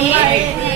1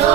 2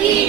3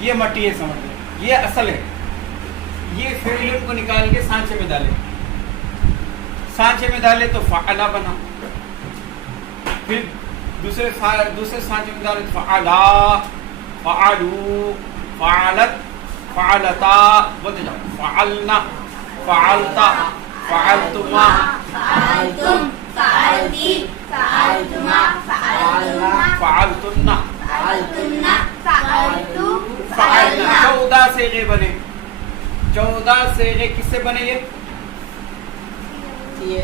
یہ مٹی ہے سمجھ لیں، یہ اصل ہے. یہ فعل کو نکال کے سانچے میں ڈالے، سانچے میں ڈالے تو فعلا بنا. پھر دوسرے سانچے میں ڈالے تو فعلا، فعلو، فعلت، فعلتا، بولتے جاؤ، فعلنا، فعلتا، فعلتما، فعلتم، فعلتی، فعلتما، فعلتما، فعلتن، فعلتن، فعلتو، فعلنا. فعلنا. 14 صیغے بنے. 14 صیغے کس سے بنے؟ یہ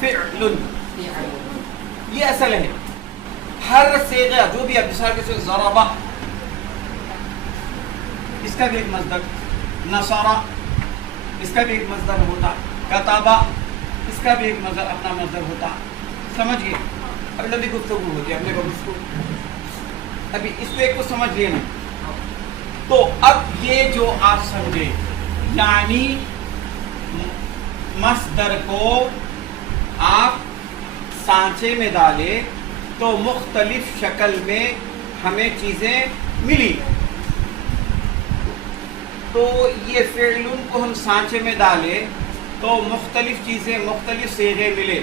فعل، یہ اصل ہے. ہر صیغہ جو بھی اب مثال کے ساتھ ضربہ، اس کا بھی ایک مصدر، نصرہ اس کا بھی ایک مصدر ہوتا، کتابہ اس کا بھی ایک مصدر اپنا مصدر ہوتا. سمجھ گئے؟ اب لمبی گفتگو ہوتی ہے، اپنے کو ابھی اس کو ایک کو سمجھ لینا. تو اب یہ جو آپ سمجھے، یعنی مصدر کو آپ سانچے میں ڈالے تو مختلف شکل میں ہمیں چیزیں ملی. تو یہ فعلون کو ہم سانچے میں ڈالے تو مختلف چیزیں، مختلف صیغے ملے.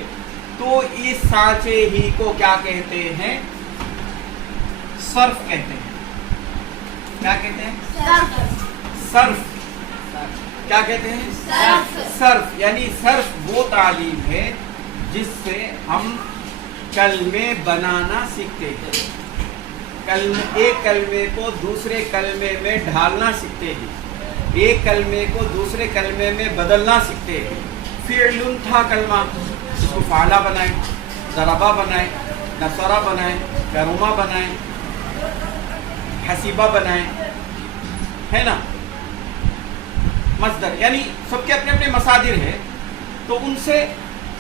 تو اس سانچے ہی کو کیا کہتے ہیں؟ صرف کہتے ہیں. کیا کہتے ہیں؟ صرف. کیا کہتے ہیں؟ صرف. یعنی صرف وہ تعلیم ہے جس سے ہم کلمے بنانا سیکھتے ہیں، ایک کلمے کو دوسرے کلمے میں ڈھالنا سیکھتے ہیں، ایک کلمے کو دوسرے کلمے میں بدلنا سیکھتے ہیں. فعلن تھا کلمہ، اس کو فعلا بنائیں، ضربہ بنائیں، نصرہ بنائیں، کرما بنائیں، حسیبہ بنائیں، ہے نا. مصدر یعنی سب کے اپنے اپنے مصادر ہیں، تو ان سے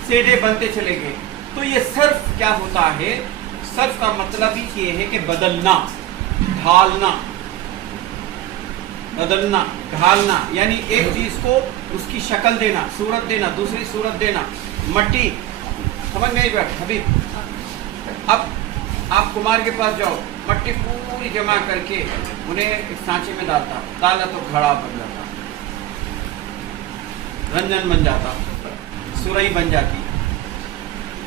صیغے بنتے چلے گئے. تو یہ صرف کیا ہوتا ہے؟ صرف کا مطلب ہی یہ ہے کہ بدلنا، ڈھالنا، بدلنا، ڈھالنا. یعنی ایک چیز کو اس کی شکل دینا، صورت دینا، دوسری صورت دینا. مٹی سمجھ میں بیٹھ حبیب، اب آپ کمار کے پاس جاؤ، مٹی پوری جمع کر کے انہیں ایک سانچے میں ڈالا تو گھڑا بن جاتا، رنجن بن جاتا، سورئی بن جاتی.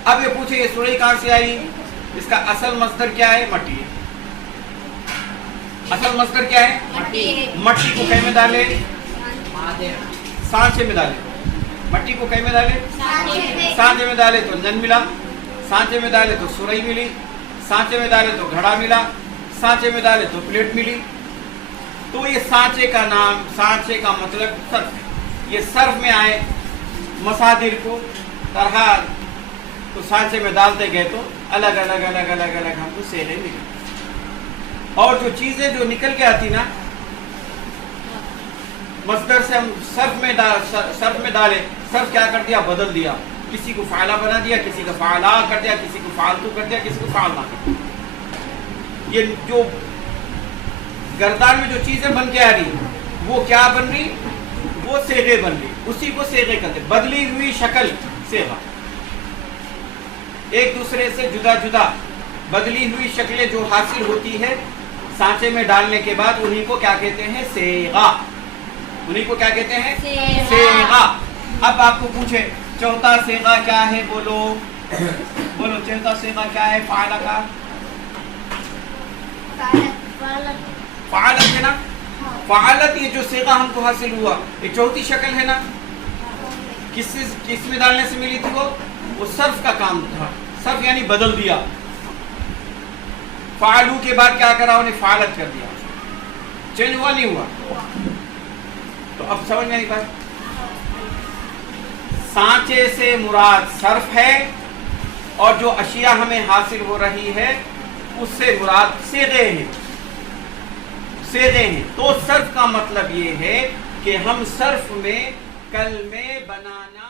اب یہ پوچھے یہ سورئی کہاں سے آئی؟ اس کا اصل مصدر کیا ہے؟ مٹی ہے. اصل مصدر کیا ہے؟ مٹی کو کہیں میں ڈالے؟ سانچے میں ڈالے. مٹی کو کہیں میں ڈالے؟ سانچے میں ڈالے تو رنجن ملا، سانچے میں ڈالے تو سورئی ملی، سانچے میں ڈالے تو گھڑا ملا، سانچے میں ڈالے تو پلیٹ ملی. تو یہ سانچے کا نام، سانچے کا مطلب صرف. یہ صرف میں آئے مصادر کو طرح تو سانچے میں ڈالتے گئے تو الگ الگ الگ الگ الگ ہم کو صیغے ملے. اور جو چیزیں جو نکل کے آتی نا مصدر سے، ہم صرف میں ڈالے، صرف کیا کر دیا؟ بدل دیا. کسی کو فعلا بنا دیا، کسی کو فعلا کر دیا، کسی کو فعلتو کر دیا، کسی کو فعلنا کر دیا. یہ جو گردان میں جو چیزیں بن کے آ رہی وہ کیا بن رہی؟ وہ صیغے بن رہی. اسی کو صیغے کہتے ہیں، بدلی ہوئی شکل صیغہ. ایک دوسرے سے جدا جدا بدلی ہوئی شکلیں جو حاصل ہوتی ہے سانچے میں ڈالنے کے بعد، انہی کو کیا کہتے ہیں؟ صیغہ. انہی کو کیا کہتے ہیں؟ صیغہ. اب آپ کو پوچھے چوتھا صیغہ کیا ہے؟ بولو بولو، چوتھا صیغہ کیا ہے؟ فعلا کا فعالت ہے نا. فعالت یہ جو صیغہ ہم کو حاصل ہوا، یہ چوتھی شکل ہے نا. کس میں ڈالنے سے ملی تھی؟ وہ صرف کا کام تھا. صرف یعنی بدل دیا. فعلو کے بعد کیا کرا؟ انہیں فعالت کر دیا. چینج ہوا نہیں ہوا؟ تو اب سمجھ میں آئی بات. سانچے سے مراد صرف ہے، اور جو اشیاء ہمیں حاصل ہو رہی ہے اس سے مراد صیغے ہیں. صیغے ہیں. تو صرف کا مطلب یہ ہے کہ ہم صرف میں کلمے بنانا